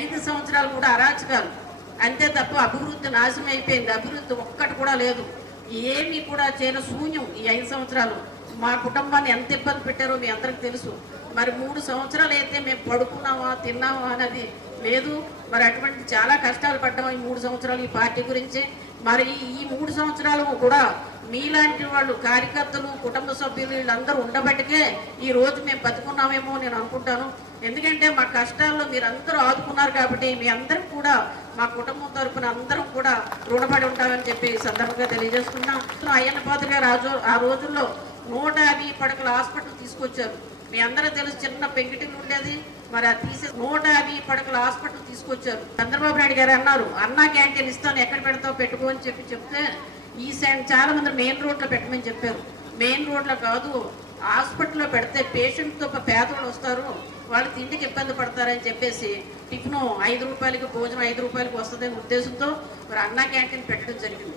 ఐదు సంవత్సరాలు కూడా అరాచకాలు. అంతే తప్ప అభివృద్ధి నాశనం అయిపోయింది అభివృద్ధి ఒక్కటి కూడా లేదు. ఏమీ కూడా చేయని శూన్యం ఈ ఐదు సంవత్సరాలు. మా కుటుంబాన్ని ఎంత ఇబ్బంది పెట్టారో మీ అందరికి తెలుసు. మరి మూడు సంవత్సరాలు అయితే మేము పడుకున్నామా తిన్నామా అనేది లేదు. మరి అటువంటి చాలా కష్టాలు పడ్డాం ఈ మూడు సంవత్సరాలు ఈ పార్టీ గురించి. మరి ఈ మూడు సంవత్సరాలు కూడా మీలాంటి వాళ్ళు కార్యకర్తలు కుటుంబ సభ్యులు వీళ్ళందరూ ఉండబట్టికే ఈ రోజు మేము బతుకున్నామేమో నేను అనుకుంటాను. ఎందుకంటే మా కష్టాల్లో మీరు అందరూ ఆదుకున్నారు కాబట్టి మీ అందరం కూడా మా కుటుంబం తరపున అందరం కూడా రుణపడి ఉంటామని చెప్పి సందర్భంగా తెలియజేసుకున్నాం అయ్యన్న పాత్ర గారు ఆ ఆ రోజుల్లో నూట యాభై పడకల హాస్పిటల్ తీసుకొచ్చారు. మీ అందరూ తెలుసు చిన్న పెంకిటిల్లు ఉండేది మరి అది తీసే నూట యాభై పడకల హాస్పిటల్ తీసుకొచ్చారు. చంద్రబాబు నాయుడు గారు అన్నారు అన్నా క్యాంటీన్ ఇస్తాను ఎక్కడ పెడతావు పెట్టుకో అని చెప్పి చెప్తే ఈ సైడ్ చాలా మంది మెయిన్ రోడ్లో పెట్టమని చెప్పారు. మెయిన్ రోడ్లో కాదు హాస్పిటల్లో పెడితే పేషెంట్తో పేదవాళ్ళు వస్తారు వాళ్ళు తిండికి ఇబ్బంది పడతారని చెప్పేసి టిఫిన్ ఐదు రూపాయలకి భోజనం ఐదు రూపాయలకి వస్తుందనే ఉద్దేశంతో మరి అన్నా క్యాంటీన్ పెట్టడం జరిగింది.